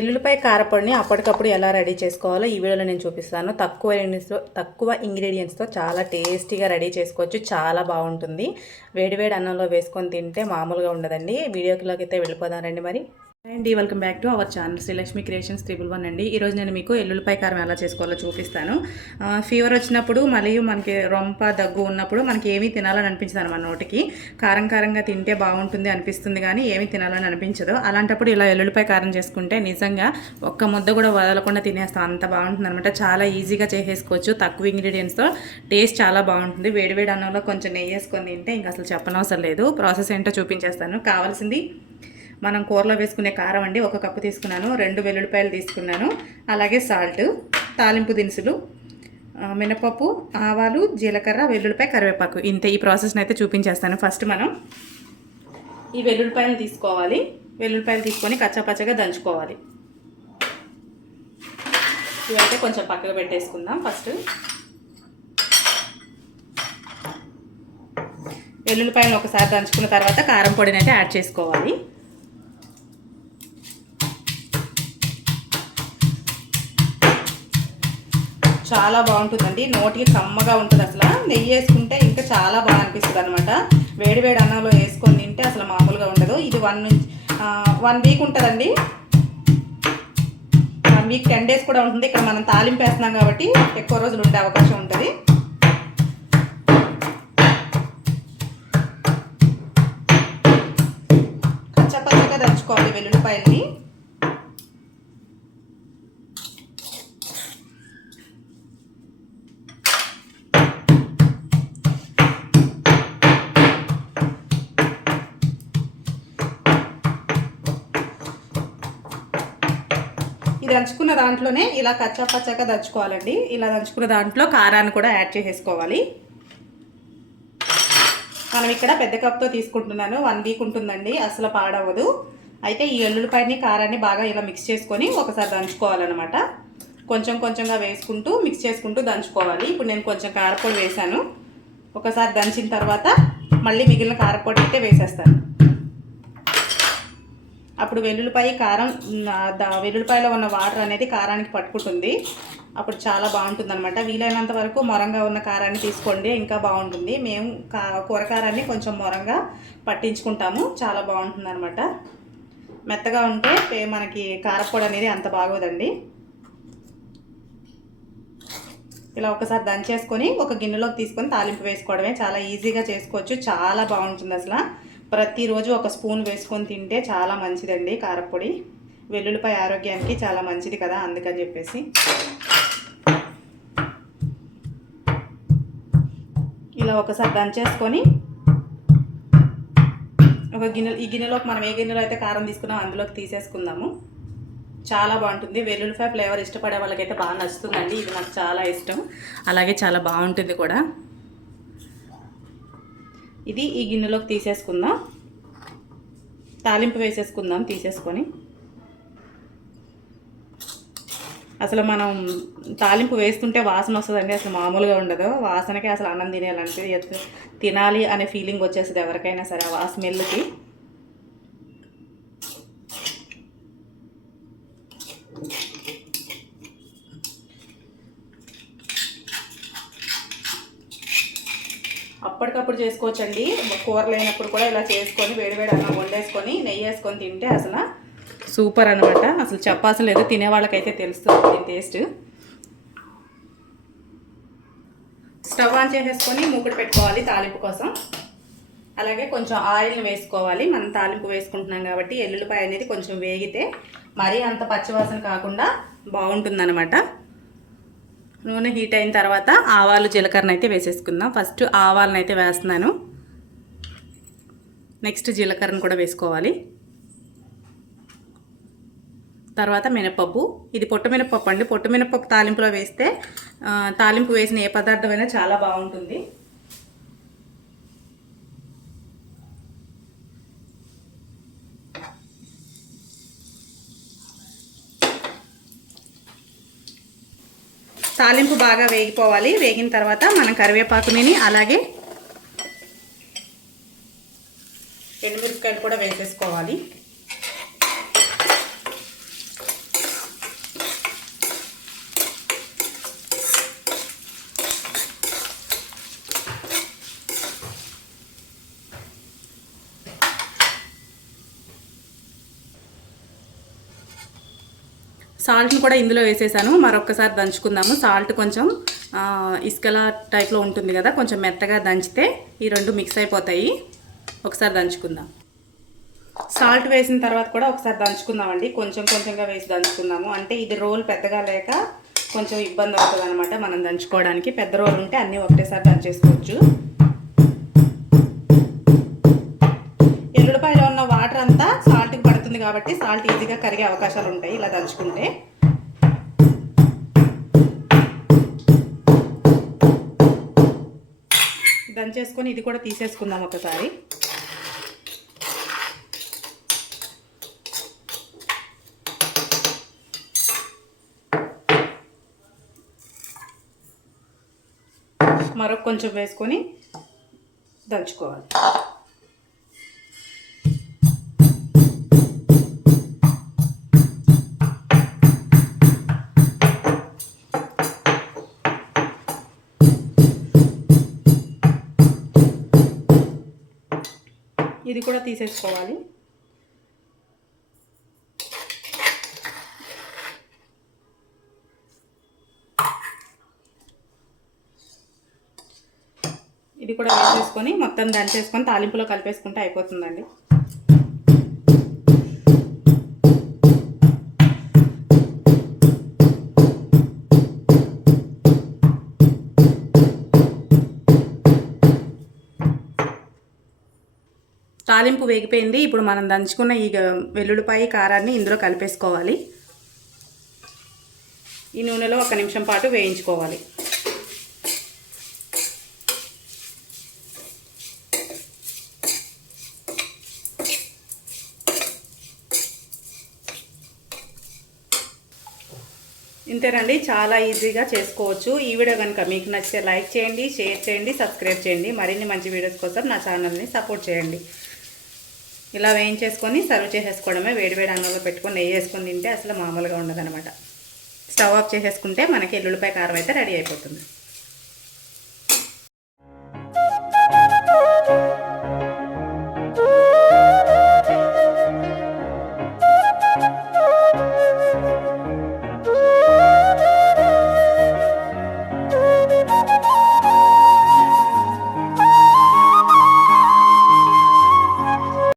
వెల్లుల్లిపాయ కారపొడిని అప్పటికప్పుడు ఎలా రెడీ చేసుకోవాలో ఈ వీడియోలో నేను చూపిస్తాను. తక్కువ ఇంగ్రీడియంట్స్తో తక్కువ ఇంగ్రీడియంట్స్తో చాలా టేస్టీగా రెడీ చేసుకోవచ్చు. చాలా బాగుంటుంది. వేడివేడి అన్నంలో వేసుకొని తింటే మామూలుగా ఉండదండి. వీడియోలోకి అయితే వెళ్ళిపోదానండి మరి. అండి welcome back to our channel Srilakshmi creations triple one అండి. ఈరోజు నేను మీకు ఎల్లుల్లిపాయ కారం ఎలా చేసుకోవాలో చూపిస్తాను. ఫీవర్ వచ్చినప్పుడు మరియు మనకి రొంప దగ్గు ఉన్నప్పుడు మనకి ఏమీ తినాలని అనిపించదు మన నోటికి. కారం కారంగా తింటే బాగుంటుంది అనిపిస్తుంది కానీ ఏమీ తినాలని అనిపించదు. అలాంటప్పుడు ఇలా ఎల్లుల్లిపాయ కారం చేసుకుంటే నిజంగా ఒక్క ముద్ద కూడా వదలకుండా తినేస్తాం. అంత బాగుంటుంది అనమాట చాలా ఈజీగా చేసేసుకోవచ్చు. తక్కువ ఇంగ్రీడియంట్స్తో టేస్ట్ చాలా బాగుంటుంది. వేడివేడి అన్నంలో కొంచెం నెయ్యి వేసుకొని తింటే ఇంకా అసలు చెప్పనవసరం లేదు. ప్రాసెస్ ఏంటో చూపించేస్తాను. కావాల్సింది మనం కూరలో వేసుకునే కారం అండి. ఒక కప్పు తీసుకున్నాను. రెండు వెల్లుల్లిపాయలు తీసుకున్నాను. అలాగే సాల్ట్ తాలింపు దినుసులు మినపప్పు ఆవాలు జీలకర్ర వెల్లుల్లిపాయ కరివేపాకు. ఇంతే ఈ ప్రాసెస్ని అయితే చూపించేస్తాను. ఫస్ట్ మనం ఈ వెల్లుల్లిపాయలు తీసుకోవాలి. వెల్లుల్లిపాయలు తీసుకొని కచ్చాపచ్చగా దంచుకోవాలి. ఇవైతే కొంచెం పక్కకు పెట్టేసుకుందాం. ఫస్ట్ వెల్లుల్లిపాయలు ఒకసారి దంచుకున్న తర్వాత కారం పొడిని అయితే యాడ్ చేసుకోవాలి. చాలా బాగుంటుందండి. నోటికి కమ్మగా ఉంటుంది అసలు. నెయ్యి వేసుకుంటే ఇంకా చాలా బాగా అనిపిస్తుంది అనమాట వేడి వేడి అన్నంలో వేసుకొని తింటే అసలు మామూలుగా ఉండదు. ఇది వన్ నుంచి వన్ వీక్ ఉంటుందండి. వన్ వీక్ టెన్ డేస్ కూడా ఉంటుంది. ఇక్కడ మనం తాలింపు వేస్తున్నాం కాబట్టి ఎక్కువ రోజులు ఉండే అవకాశం ఉంటుంది. కచ్చపచ్చగా దంచుకోవాలి వెల్లుల్లిపాయల్ని. దంచుకున్న దాంట్లోనే ఇలా కచ్చా పచ్చగా దంచుకోవాలండి. ఇలా దంచుకున్న దాంట్లో కారాన్ని కూడా యాడ్ చేసేసుకోవాలి. మనం ఇక్కడ పెద్ద కప్తో తీసుకుంటున్నాను. వన్ వీక్ ఉంటుందండి అసలు పాడవదు అయితే ఈ ఎల్లుల్లిపాయని కారాన్ని బాగా ఇలా మిక్స్ చేసుకొని ఒకసారి దంచుకోవాలన్నమాట. కొంచెం కొంచెంగా వేసుకుంటూ మిక్స్ చేసుకుంటూ దంచుకోవాలి. ఇప్పుడు నేను కొంచెం కారపొడి వేసాను ఒకసారి దంచిన తర్వాత మళ్ళీ మిగిలిన కారపొడి అయితే వేసేస్తాను. అప్పుడు వెల్లుల్లిపాయ కారం వెల్లుల్లిపాయలో ఉన్న వాటర్ అనేది కారానికి పట్టుకుంటుంది. అప్పుడు చాలా బాగుంటుంది అనమాట వీలైనంత వరకు మొరంగా ఉన్న కారాన్ని తీసుకోండి ఇంకా బాగుంటుంది. మేము కా కూరకారాన్ని కొంచెం మొరంగా పట్టించుకుంటాము. చాలా బాగుంటుంది అనమాట మెత్తగా ఉంటే మనకి కారపొడి అనేది అంత బాగోదండి. ఇలా ఒకసారి దంచేసుకొని ఒక గిన్నెలోకి తీసుకొని తాలింపు వేసుకోవడమే చాలా ఈజీగా చేసుకోవచ్చు. చాలా బాగుంటుంది అసలు. ప్రతిరోజు ఒక స్పూన్ వేసుకొని తింటే చాలా మంచిదండి కారపొడి. వెల్లుల్లిపాయ ఆరోగ్యానికి చాలా మంచిది కదా అందుకని చెప్పేసి. ఇలా ఒకసారి దంచేసుకొని ఒక గిన్నె ఈ గిన్నెలోకి మనం ఏ గిన్నెలో అయితే కారం తీసుకున్నామో అందులోకి తీసేసుకుందాము. చాలా బాగుంటుంది. వెల్లుల్లిపాయ ఫ్లేవర్ ఇష్టపడే వాళ్ళకైతే బాగా నచ్చుతుందండి. ఇది నాకు చాలా ఇష్టం. అలాగే చాలా బాగుంటుంది కూడా. ఇది ఈ గిన్నెలోకి తీసేసుకుందాం. తాలింపు వేసేసుకుందాం తీసేసుకొని. అసలు మనం తాలింపు వేస్తుంటే వాసన వస్తుందండి అసలు మామూలుగా ఉండదు. వాసనకి అసలు అన్నం తినేయాలంటే తినాలి అనే ఫీలింగ్ వచ్చేస్తుంది ఎవరికైనా సరే ఆ స్మెల్కి. అప్పటికప్పుడు చేసుకోవచ్చండి. కూర లేనప్పుడు కూడా ఇలా చేసుకొని వేడివేడి అన్నం వండేసుకొని నెయ్యి వేసుకొని తింటే అసలు సూపర్ అనమాట అసలు చెప్పాల్సిన లేదు తినే వాళ్ళకైతే తెలుస్తుంది దీని టేస్ట్. స్టవ్ ఆన్ చేసేసుకొని మూకుడు పెట్టుకోవాలి తాలింపు కోసం. అలాగే కొంచెం ఆయిల్ని వేసుకోవాలి. మనం తాలింపు వేసుకుంటున్నాం కాబట్టి ఎల్లుల్లిపాయ అనేది కొంచెం వేగితే మరీ అంత పచ్చివాసన కాకుండా బాగుంటుందన్నమాట. నూనె హీట్ అయిన తర్వాత ఆవాలు జీలకర్ర అయితే వేసేసుకుందాం. ఫస్ట్ ఆవాలను అయితే వేస్తున్నాను. నెక్స్ట్ జీలకర్రను కూడా వేసుకోవాలి. తర్వాత మినపప్పు. ఇది పొట్టు మినపప్పు అండి. పొట్టు మినపప్పు తాలింపులో వేస్తే తాలింపు వేసిన ఏ పదార్థమైనా చాలా బాగుంటుంది. తాలింపు బాగా వేగిపోవాలి. వేగిన తర్వాత మనం కరివేపాకుని అలాగే ఎండుమిరపకాయలు కూడా వేసేసుకోవాలి. సాల్ట్ని కూడా ఇందులో వేసేసాను. మరొకసారి దంచుకుందాము. సాల్ట్ కొంచెం ఇసుకల ఇసుకలా టైప్లో ఉంటుంది కదా కొంచెం మెత్తగా దంచితే ఈ రెండు మిక్స్ అయిపోతాయి. ఒకసారి దంచుకుందాం. సాల్ట్ వేసిన తర్వాత కూడా ఒకసారి దంచుకుందామండి. కొంచెం కొంచెంగా వేసి దంచుకుందాము. అంటే ఇది రోల్ పెద్దగా లేక కొంచెం ఇబ్బంది అవుతుంది అనమాట మనం దంచుకోవడానికి. పెద్ద రోల్ ఉంటే అన్నీ ఒకటేసారి దంచేసుకోవచ్చు. కాబట్టి సాల్ట్ ఈజీగా కరిగే అవకాశాలు ఉంటాయి ఇలా దంచుకుంటే. దంచేసుకొని ఇది కూడా తీసేసుకుందాం ఒకసారి. మరొక కొంచెం వేసుకొని దంచుకోవాలి. ఇది కూడా తీసేసుకోవాలి. ఇది కూడా వేసేసుకొని మొత్తం దంచేసుకొని తాలింపులో కలిపేసుకుంటే అయిపోతుందండి. తాలింపు వేగిపోయింది. ఇప్పుడు మనం దంచుకున్న ఈ వెల్లుల్లిపాయ కారాన్ని ఇందులో కలిపేసుకోవాలి. ఈ నూనెలో ఒక నిమిషం పాటు వేయించుకోవాలి. ఇంతేనండి చాలా ఈజీగా చేసుకోవచ్చు. ఈ వీడియో కనుక మీకు నచ్చితే లైక్ చేయండి షేర్ చేయండి సబ్స్క్రైబ్ చేయండి. మరిన్ని మంచి వీడియోస్ కోసం నా ఛానల్ని సపోర్ట్ చేయండి. ఇలా వేయించేసుకొని సర్వ్ చేసేసుకోవడమే. వేడివేడి అన్నంలో పెట్టుకొని నెయ్యి వేసుకొని తింటే అసలు మామూలుగా ఉండదనమాట స్టవ్ ఆఫ్ చేసేసుకుంటే మనకి ఎల్లుల్లిపాయ కారం అయితే రెడీ అయిపోతుంది.